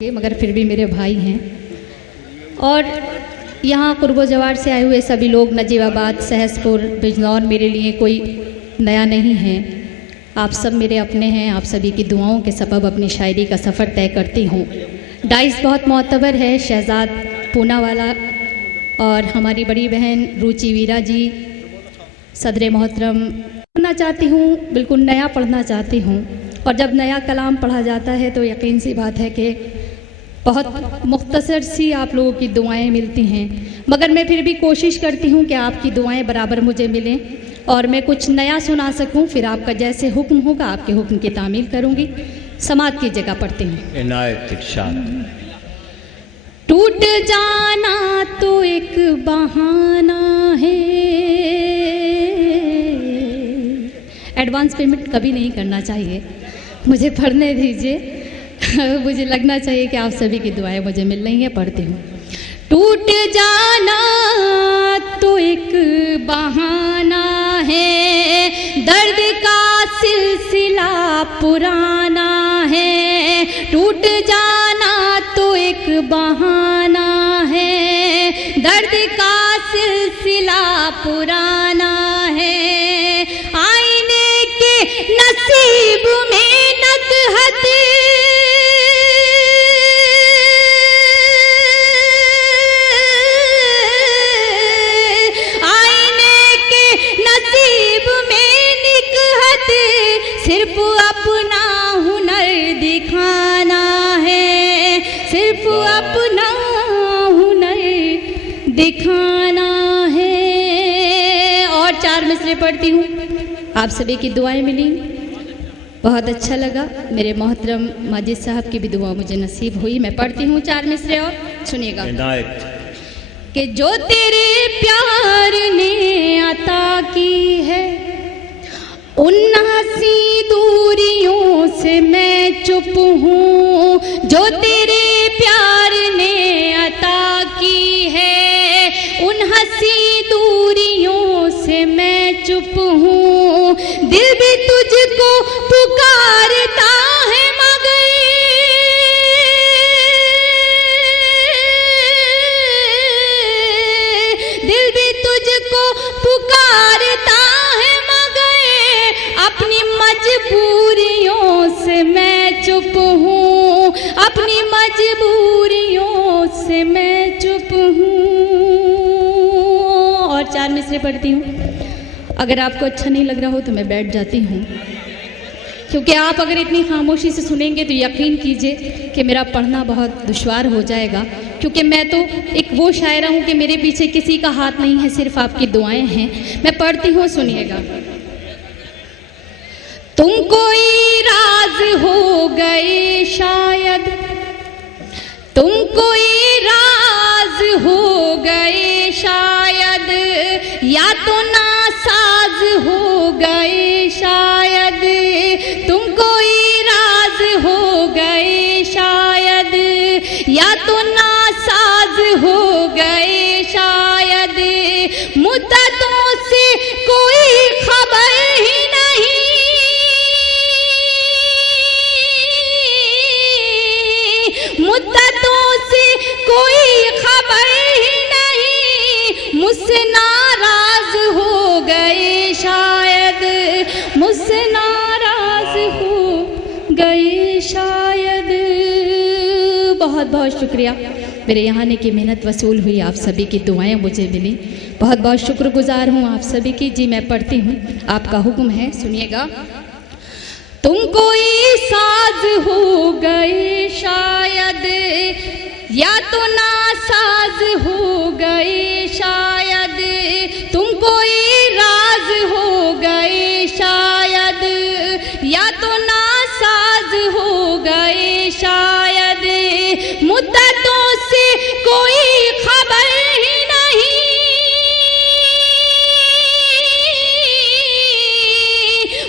मगर फिर भी मेरे भाई हैं। और यहाँ कुर्बो जवार से आए हुए सभी लोग, नजीबाबाद, सहसपुर, बिजनौर, मेरे लिए कोई नया नहीं है। आप सब मेरे अपने हैं। आप सभी की दुआओं के सबब अपनी शायरी का सफ़र तय करती हूँ। डाइस बहुत मोतबर है, शहजाद पूना वाला, और हमारी बड़ी बहन रुचि वीरा जी, सदर मोहतरम। पढ़ना चाहती हूँ, बिल्कुल नया पढ़ना चाहती हूँ। और जब नया कलाम पढ़ा जाता है तो यकीन सी बात है कि बहुत मुख्तसर सी आप लोगों की दुआएं मिलती हैं, मगर मैं फिर भी कोशिश करती हूं कि आपकी दुआएं बराबर मुझे मिलें और मैं कुछ नया सुना सकूं। फिर आपका जैसे हुक्म होगा आपके हुक्म की तामील करूंगी। समात की जगह पढ़ती हूँ। इनायत इरशाद। टूट जाना तो एक बहाना है। एडवांस पेमेंट कभी नहीं करना चाहिए, मुझे पढ़ने दीजिए। मुझे लगना चाहिए कि आप सभी की दुआएं मुझे मिल रही हैं। पढ़ती हूँ। टूट जाना तो एक बहाना है, दर्द का सिलसिला पुराना है। टूट जाना तो एक बहाना है, दर्द का सिलसिला पुराना है। आईने के नसीब में नकहत, सिर्फ अपना हुनर दिखाना है, सिर्फ अपना हुनर दिखाना है। और 4 मिसरे पढ़ती हूँ। आप सभी की दुआएं मिली, बहुत अच्छा लगा। मेरे मोहतरम माजिद साहब की भी दुआ मुझे नसीब हुई। मैं पढ़ती हूँ 4 मिसरे और सुनिएगा। कि जो तेरे प्यार ने अता की है, उन हंसी दूरियों से मैं चुप हूँ। जो तेरे प्यार ने अता की है, उन हंसी दूरियों से मैं चुप हूँ। दिल भी तुझको पुकारता है मगर, दिल भी तुझको पुकारता है मगर, अपनी मजबूरियों से मैं चुप हूँ। अपनी मजबूरियों से मैं चुप हूँ। और 4 मिसरे पढ़ती हूँ। अगर आपको अच्छा नहीं लग रहा हो तो मैं बैठ जाती हूँ, क्योंकि आप अगर इतनी खामोशी से सुनेंगे तो यकीन कीजिए कि मेरा पढ़ना बहुत दुश्वार हो जाएगा। क्योंकि मैं तो एक वो शायरा हूँ कि मेरे पीछे किसी का हाथ नहीं है, सिर्फ आपकी दुआएं हैं। मैं पढ़ती हूँ, सुनिएगा। तुम कोई राज हो गए शायद, तुम कोई राज हो गए शायद, या तो नासाज हो गए शायद। तुम कोई राज हो गए शायद, या तो नासाज हो गए शायद। मुद्दतों से कोई खबर ही नहीं, मुद्दतों से कोई खबर ही नहीं। मुझसे नाराज हो गए शायद, मुझसे नाराज हो गए शायद। बहुत बहुत शुक्रिया। मेरे यहाँ आने की मेहनत वसूल हुई, आप सभी की दुआएं मुझे मिली। बहुत बहुत शुक्रगुजार हूँ आप सभी की। जी मैं पढ़ती हूँ, आपका हुक्म है, सुनिएगा। तुम कोई साज हो गए शायद, या तो नासाज हो गए शायद। तुम कोई राज हो गए शायद, या तो नासाज हो गए शायद। मुद्दतों से कोई खबर ही नहीं,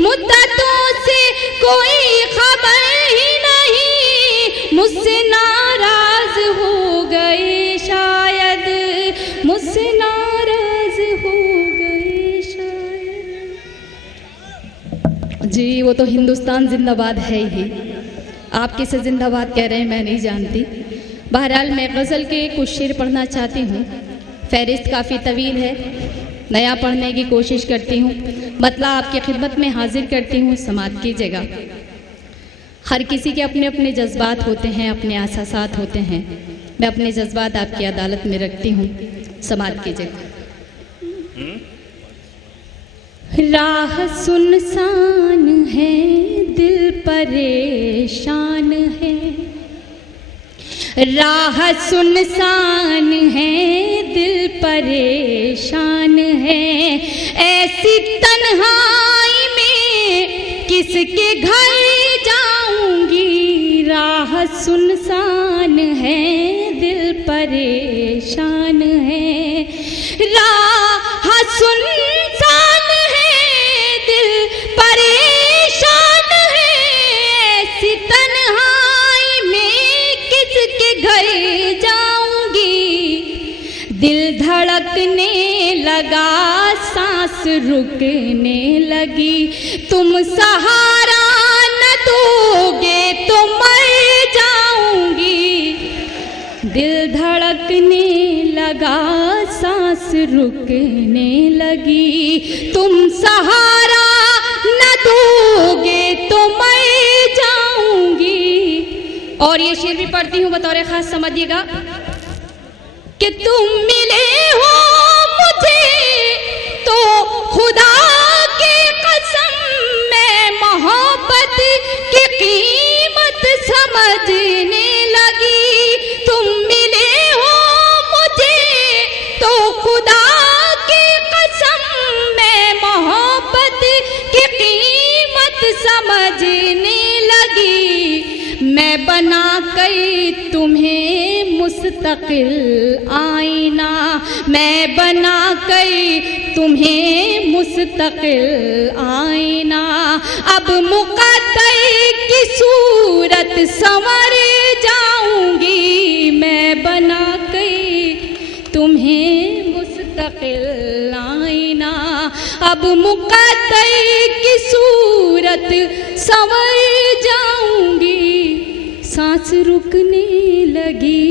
मुद्दतों से कोई खबर ही नहीं। मुझसे नाराज हो गए शायद, मुझसे नाराज हो गए शायद। जी वो तो हिंदुस्तान जिंदाबाद है ही। आप किसे जिंदाबाद कह रहे हैं मैं नहीं जानती। बहरहाल मैं गज़ल के कुछ शेर पढ़ना चाहती हूँ। फहरिस्त काफ़ी तवील है, नया पढ़ने की कोशिश करती हूँ, मतलब आपकी खिदमत में हाजिर करती हूँ, समात कीजिएगा। हर किसी के अपने अपने जज्बात होते हैं, अपने एहसासात होते हैं। मैं अपने जज्बात आपकी अदालत में रखती हूँ, समात कीजिएगा। राह सुनसान है, दिल परेशान है। राह सुनसान है, दिल परेशान है। ऐसी तन्हाई में किसके घर जाऊंगी। राह सुनसान है, दिल परेशान है। राह सुनसान है, दिल परेशान है। ऐसी तन्हाई में किसके घर जाऊंगी। दिल धड़कने लगा, सांस रुकने लगी। तुम सहारा न दोगे तो मर जाऊंगी। दिल धड़कने लगा, सांस रुकने लगी। तुम सहारा न दोगे तो मर जाऊंगी। और ये शेर भी पढ़ती हूँ, बतौर खास समझिएगा कि तुम मिले हो मुझे तो खुदा की कसम मैं मोहब्बत की कीमत समझने लगी। तुम मिले हो मुझे तो खुदा की कसम मैं मोहब्बत की कीमत समझने लगी। मैं बना कर तुम्हें मुस्तकिल आईना। मैं बना कर तुम्हें मुस्तकिल आईना। अब मुक़द्दर की सूरत संवर जाऊंगी। मैं बना कर तुम्हें मुस्तकिल आईना। अब मुक़द्दर की सूरत संवर जाऊंगी। सांस रुकने लगी,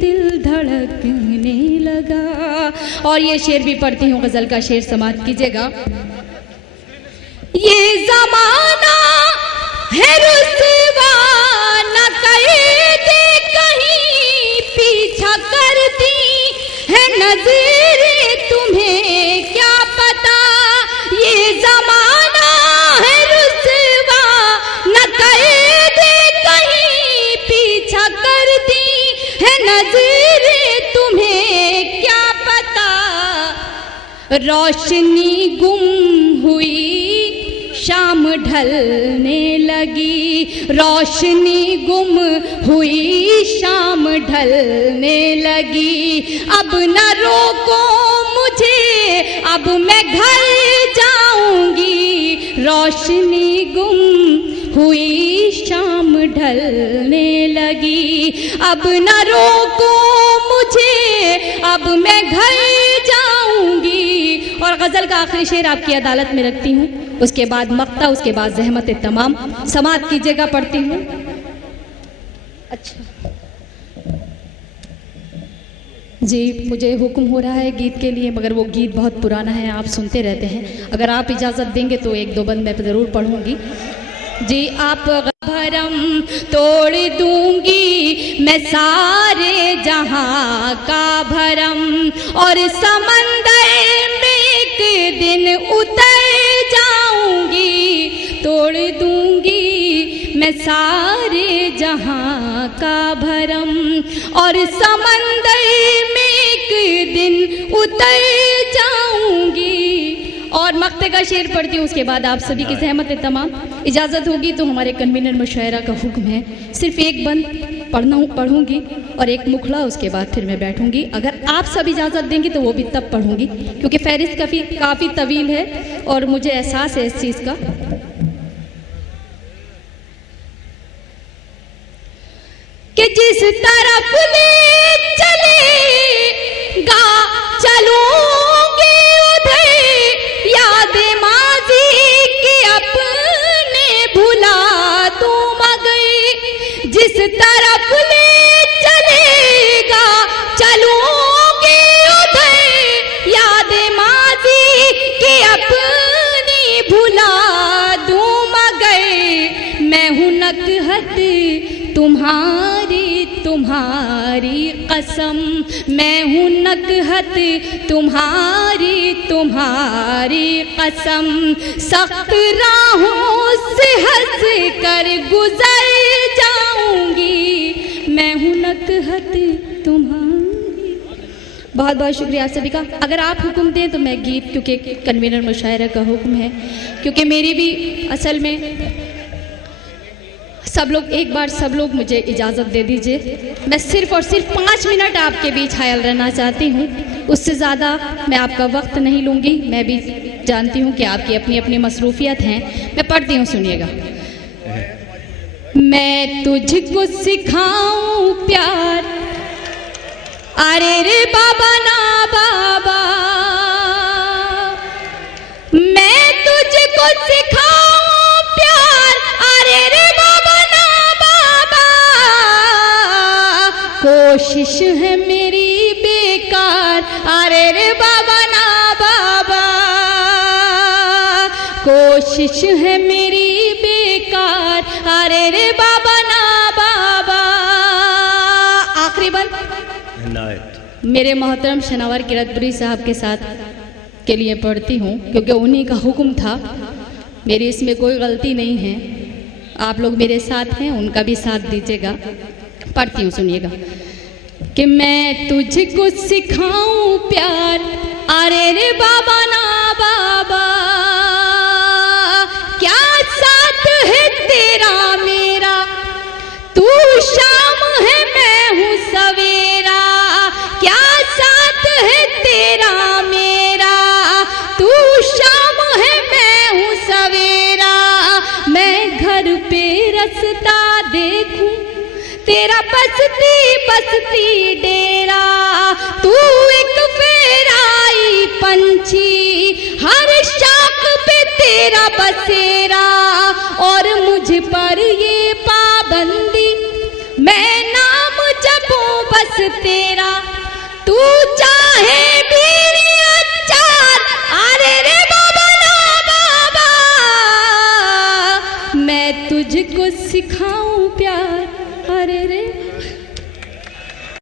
दिल धड़कने लगा। और ये शेर भी पढ़ती हूँ, गजल का शेर समाप्त कीजिएगा। ये ज़माना है रुसवा न करे दे कहीं। पीछा करती है नज़रें, तुम्हें क्या पता। ये ज़माना है रुसवा न करे दे कहीं। पीछा करती है नज़रें, तुम्हें क्या पता। रोशनी गुम हुई, शाम ढलने लगी। रोशनी गुम हुई, शाम ढलने लगी। अब न रोको मुझे, अब मैं घर जाऊंगी। रोशनी गुम हुई, शाम ढलने लगी। अब न रोको मुझे, अब मैं घर जाऊंगी। और गज़ल का आखिरी शेर आपकी अदालत में रखती हूँ, उसके बाद मक्ता, उसके बाद ज़हमत तमाम। समात कीजिएगा, पढ़ती हूँ। अच्छा जी, मुझे हुक्म हो रहा है गीत के लिए, मगर वो गीत बहुत पुराना है, आप सुनते रहते हैं। अगर आप इजाज़त देंगे तो एक दो बंद मैं ज़रूर पढ़ूँगी। जी, आप भरम तोड़ दूंगी मैं सारे जहां का भरम। और समंदर में एक दिन उतर जाऊंगी। तोड़ दूंगी मैं सारे जहां का भरम। और समंदर में एक दिन उतर जाऊंगी। और मक्ते का शेर पढ़ती हूँ, उसके बाद आप सभी की ज़हमत तमाम। इजाज़त होगी तो हमारे कन्वीनर मुशायरा का हुक्म है, सिर्फ एक बंद पढ़ूंगी और एक मुखड़ा, उसके बाद फिर मैं बैठूंगी। अगर आप सब इजाज़त देंगे तो वो भी तब पढ़ूंगी, क्योंकि फहरिस्त काफ़ी तवील है और मुझे एहसास है इस चीज़ का। कि जिस तरफ ले चलेगा चलूंगी उधर। याद माजी की अपने भुला दूं मगर तुम्हारी तुम्हारी कसम, मैं हूँ नकहत तुम्हारी तुम्हारी कसम, सख्त राहों से हंस कर गुजर जाऊंगी, मैं हूँ नकहत तुम्हारी। बहुत बहुत शुक्रिया आप सभी का। अगर आप हुक्म दें तो मैं गीत, क्योंकि कन्वीनर मुशायरा का हुक्म है, क्योंकि मेरी भी असल में सब लोग मुझे इजाज़त दे दीजिए। मैं सिर्फ़ और सिर्फ 5 मिनट आपके बीच हायल रहना चाहती हूँ, उससे ज़्यादा मैं आपका वक्त नहीं लूँगी। मैं भी जानती हूँ कि आपकी अपनी अपनी मसरूफियत हैं। मैं पढ़ती हूँ, सुनिएगा। मैं तुझको सिखाऊं प्यार, अरे रे बाबा ना बाबा, मैं तुझको सिखाऊं प्यार, अरे रे बाबा ना बाबा, कोशिश है मेरी बेकार, अरे रे बाबा ना बाबा, कोशिश है मेरी बेकार, अरे रे बाबा ना बाबा। आखिरी बार मेरे मोहतरम शनावर किरतपुरी साहब के साथ के लिए पढ़ती हूँ, क्योंकि उन्हीं का हुक्म था, मेरी इसमें कोई गलती नहीं है। आप लोग मेरे साथ हैं, उनका भी साथ दीजिएगा। पढ़ती हूँ, सुनिएगा। कि मैं तुझको सिखाऊं प्यार, अरे रे बाबा ना बाबा, क्या साथ है तेरा मेरा, तू शाम है मैं हूँ सवेरा, क्या साथ है तेरा मेरा, तू शाम है मैं हूँ सवेरा, मैं घर पे रास्ता देखूं तेरा बसती बसती डेरा, तू एक फेराई पंछी, हर शाख पे तेरा बसे